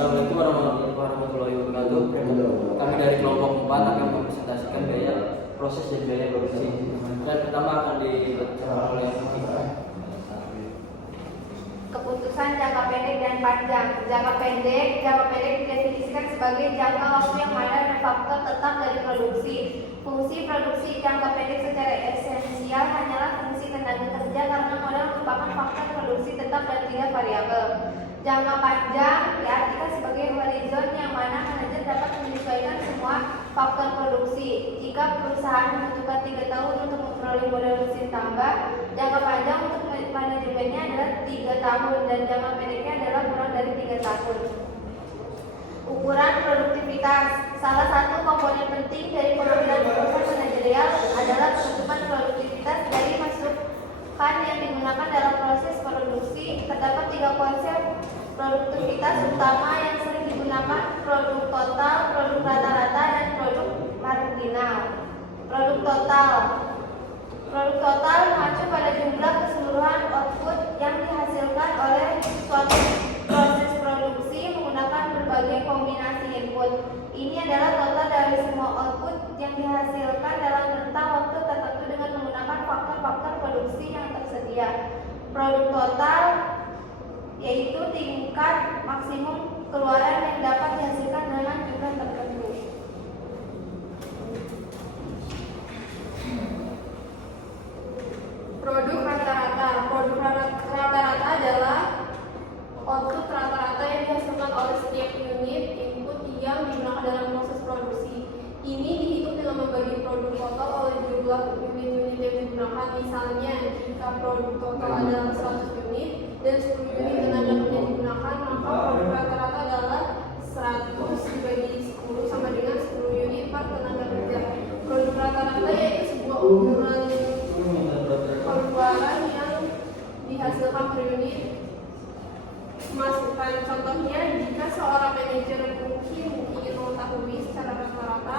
Assalamualaikum warahmatullahi wabarakatuh. Kami dari kelompok 4 akan mempresentasikan biaya proses dan biaya produksi. Dan pertama akan dibacakan oleh Keputusan jangka pendek dan panjang. Jangka pendek didefinisikan sebagai jangka waktu yang mana ada faktor tetap dari produksi. Fungsi produksi jangka pendek secara esensial hanyalah fungsi tenaga kerja karena modal merupakan faktor produksi tetap dan tidak variabel. Jangka panjang diartikan sebagai horizon yang mana manajer dapat menyesuaikan semua faktor produksi. Jika perusahaan membutuhkan 3 tahun untuk memperoleh modal mesin tambah, jangka panjang untuk manajemennya adalah 3 tahun dan jangka pendeknya adalah kurang dari 3 tahun. Ukuran produktivitas. Salah satu komponen penting dari pengambilan keputusan manajerial adalah penentuan produktivitas dari masukan yang digunakan dalam proses produksi. Terdapat 3 konsep produktivitas utama yang sering digunakan: produk total, produk rata-rata, dan produk marginal. Produk total mengacu pada jumlah keseluruhan output yang dihasilkan oleh suatu proses produksi menggunakan berbagai kombinasi input. Ini adalah total dari semua output yang dihasilkan dalam rentang waktu tertentu dengan menggunakan faktor-faktor produksi yang tersedia. Produk total yaitu tingkat maksimum keluaran yang dapat dihasilkan dengan jumlah tertentu. Produk rata-rata. Produk rata-rata adalah output rata-rata yang dihasilkan oleh setiap unit input yang digunakan dalam proses produksi. Ini dihitung dengan membagi produk total oleh jumlah unit-unit yang digunakan. Misalnya, jika produk total adalah 100 unit dan 10 unit tenaga kerja digunakan, maka produk rata-rata adalah 100 dibagi 10 sama dengan 10 unit per tenaga kerja. Produk rata-rata yaitu sebuah ukuran keluaran yang dihasilkan per unit masukan. Contohnya, jika seorang manajer mungkin ingin mengetahui secara rata-rata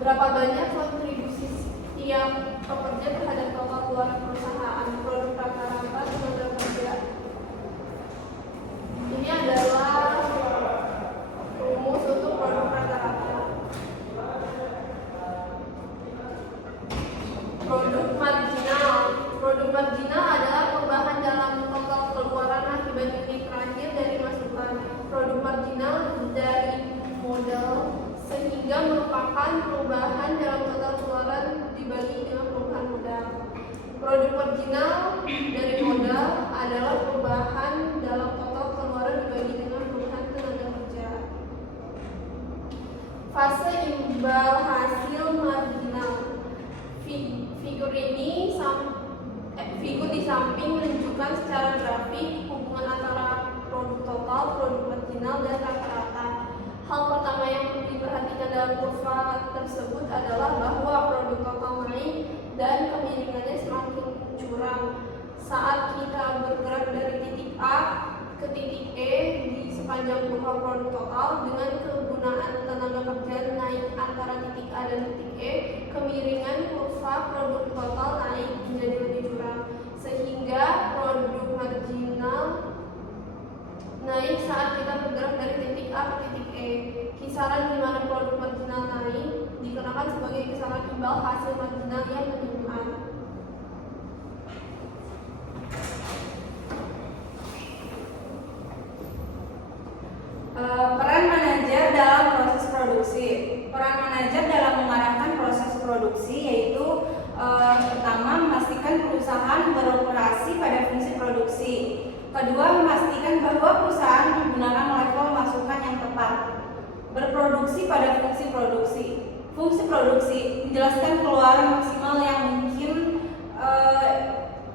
berapa banyak kontribusi setiap pekerja terhadap total keluaran perusahaan. Produk rata-rata tenaga kerja ini adalah rumus untuk produk rata-rata. Produk marginal. Produk marginal adalah perubahan dalam total keluaran akibat unit terakhir dari masukan. Produk marginal dari modal sehingga merupakan perubahan dalam total keluaran dibagi dengan perubahan modal. Produk marginal dari modal adalah perubahan dalam total keluaran dibagi dengan perubahan tenaga kerja. Fase imbal hasil marginal. Figur di samping menunjukkan secara grafik hubungan antara produk total, produk marginal, dan rata-rata. Hal pertama yang perlu diperhatikan dalam kurva tersebut adalah bahwa produk total naik dan kemiringannya semakin curam saat kita bergerak dari titik A ke titik E di sepanjang kurva produk total. Dengan kegunaan tenaga kerja naik antara titik A dan titik E, kemiringan kurva produk total naik menjadi lebih curam, sehingga produk marginal naik saat kita bergerak dari titik A ke titik E. Kisaran di mana produk marginal naik dikenakan sebagai kisaran imbal hasil marginal yang meningkat. Peran manajer dalam proses produksi. Peran manajer dalam mengarahkan proses produksi yaitu pertama, memastikan perusahaan beroperasi pada fungsi produksi. Kedua, memastikan bahwa perusahaan menggunakan level masukan yang tepat. Berproduksi pada fungsi produksi. Fungsi produksi menjelaskan keluaran maksimal yang mungkin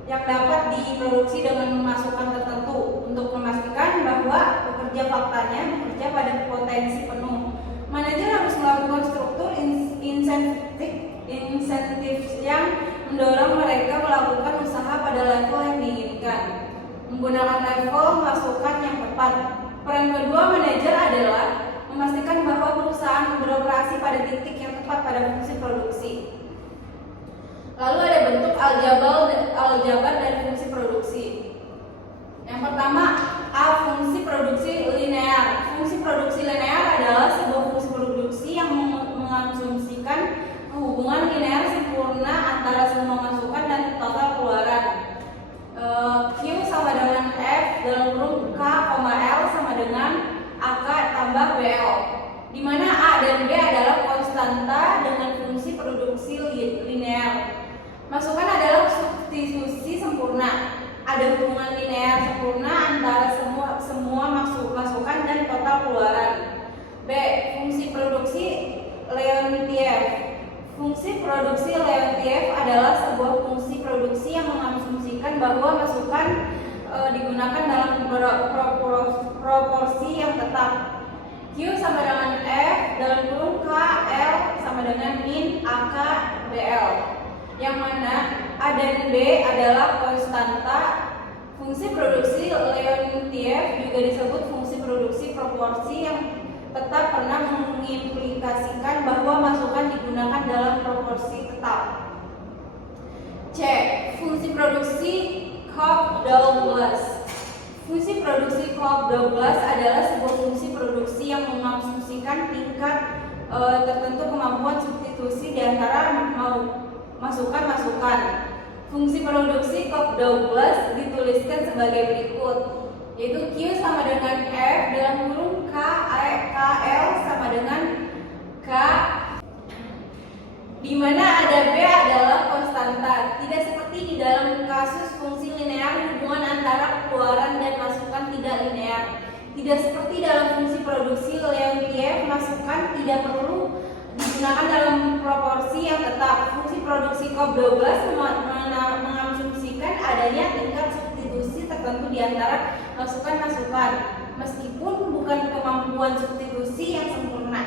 yang dapat diproduksi dengan masukan tertentu untuk memastikan bahwa pekerja faktanya bekerja pada potensi penuh. Manajer harus melakukan struktur insentif yang mendorong mereka melakukan usaha pada level yang diinginkan, menggunakan level masukan yang tepat. Peran kedua manajer adalah memastikan bahwa perusahaan beroperasi pada titik yang tepat pada fungsi produksi. Lalu ada bentuk aljabar dari fungsi produksi. Yang pertama, A. Fungsi produksi linear. Fungsi produksi BL, di mana A dan B adalah konstanta dengan fungsi produksi linear. Masukan adalah substitusi sempurna. Ada hubungan linear sempurna antara semua masukan dan total keluaran. B. Fungsi produksi Leontief. Fungsi produksi Leontief adalah sebuah fungsi produksi yang mengasumsikan bahwa masukan digunakan dalam proporsi yang tetap. Q sama dengan F dalam kurung K L sama dengan min AK BL, yang mana A dan B adalah konstanta. Fungsi produksi Leontief juga disebut fungsi produksi proporsi yang tetap pernah mengimplikasikan bahwa masukan digunakan dalam proporsi tetap. C. Fungsi produksi Cobb-Douglas. Fungsi produksi Cobb-Douglas adalah sebuah fungsi produksi yang mengasumsikan tingkat tertentu kemampuan substitusi di antara masukan-masukan. Fungsi produksi Cobb-Douglas dituliskan sebagai berikut, yaitu Q sama dengan F dalam kurung KL sama dengan K, di mana ada B adalah konstanta. Tidak seperti di dalam kasus fungsi linear, hubungan antara keluaran dan masukan tidak linear. Tidak seperti dalam fungsi produksi Leontief, masukan tidak perlu digunakan dalam proporsi yang tetap. Fungsi produksi Cobb-Douglas mengasumsikan adanya tingkat substitusi tertentu di antara masukan-masukan, meskipun bukan kemampuan substitusi yang sempurna.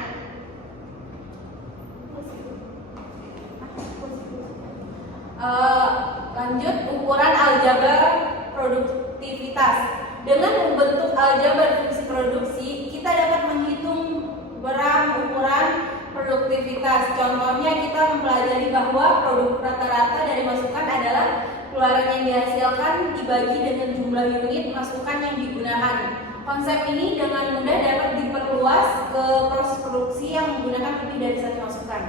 Lanjut, ukuran aljabar produktivitas. Dengan membentuk aljabar fungsi produksi, kita dapat menghitung ukuran produktivitas. Contohnya, kita mempelajari bahwa produk rata-rata dari masukan adalah keluaran yang dihasilkan dibagi dengan jumlah unit masukan yang digunakan. Konsep ini dengan mudah dapat diperluas ke proses produksi yang menggunakan lebih dari satu masukan.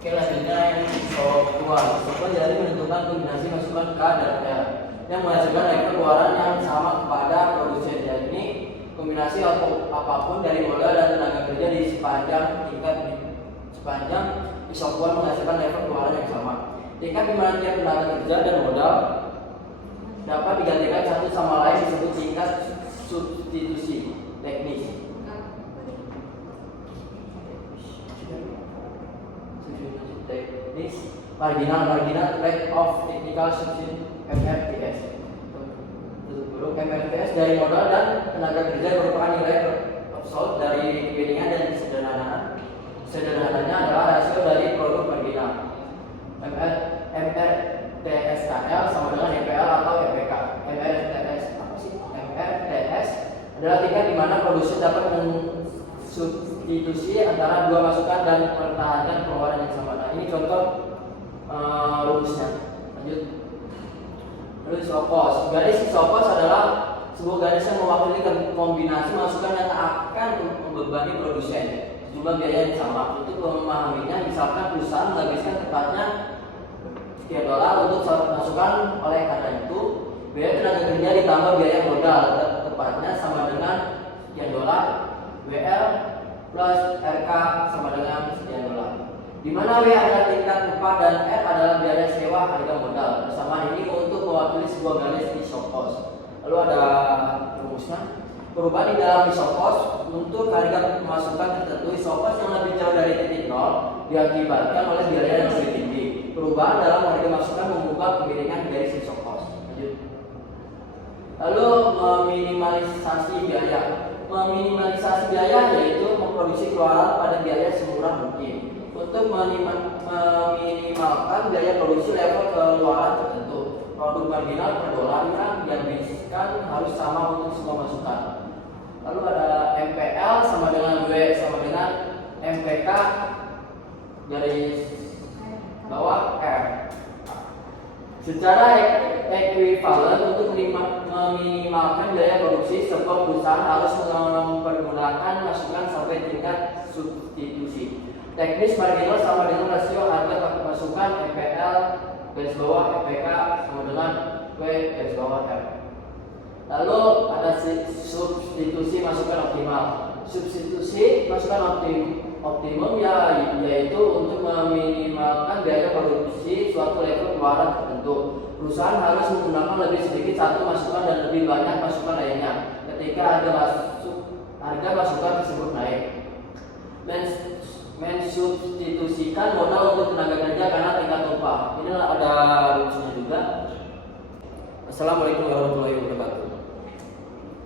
Oke, selanjutnya yang soal jadi menentukan kombinasi masukan K dan L yang menghasilkan dari keluaran yang sama kepada produsen. Jadi ini kombinasi apapun dari modal dan tenaga kerja di sepanjang isokuan menghasilkan level keluaran yang sama. Tingkat di mana tiap tenaga kerja dan modal dapat digantikan satu sama lain disebut tingkat substitusi teknis. Teknis marginal rate of technical substitution MRTS. MRTS dari modal dan tenaga kerja merupakan nilai absolut dari kepentingan dan sederhananya adalah rasio dari produk marginal. MRTSKL sama dengan MPL atau MPK. MRTS adalah tingkat di mana produsen dapat mensubstitusi antara dua masukan dan mempertahankan keluaran yang sama. Nah, ini contoh rumusnya. Lanjut. Terus isokos. Garis isokos adalah sebuah garis yang mewakili kombinasi masukan yang akan membebani produsen sejumlah biaya yang sama. Untuk memahaminya, misalkan perusahaan menghabiskan tepatnya $3 untuk masukan, oleh karena itu biaya tenaga kerja ditambah biaya modal tepatnya sama dengan $, WL plus RK sama dengan $. Di mana W adalah tingkat upah dan R adalah biaya sewa harga modal. Persamaan ini untuk mewakili sebuah garis isokos. Lalu ada rumusnya. Perubahan di dalam isokos untuk harga pemasukan tertentu, isokos yang lebih jauh dari titik nol diakibatkan oleh biaya yang lebih tinggi. Perubahan dalam harga masukan mengubah kemiringan garis isokos. Lanjut. Lalu meminimalisasi biaya. Meminimalisasi biaya yaitu memproduksi keluaran pada biaya semurah mungkin. Untuk meminimalkan biaya produksi level keluaran tertentu, produk marginal per dolar yang dihabiskan harus sama untuk semua masukan. Lalu ada MPL sama dengan W sama dengan MPK garis bawah R. Secara ekuivalen untuk meminimalkan biaya produksi, sebuah perusahaan harus mempergunakan masukan sampai tingkat substitusi. Teknis marginal sama dengan rasio harga masukan MPL garis bawah MPK sama dengan W garis bawah R. Lalu ada substitusi masukan optimal. Substitusi masukan optimum yaitu untuk meminimalkan biaya produksi suatu level keluaran tertentu. Perusahaan harus menggunakan lebih sedikit satu masukan dan lebih banyak masukan lainnya ketika harga masukan tersebut naik. Mensubstitusikan modal untuk tenaga kerja karena tingkat upah. Ini ada rumusnya juga. Assalamualaikum warahmatullahi wabarakatuh.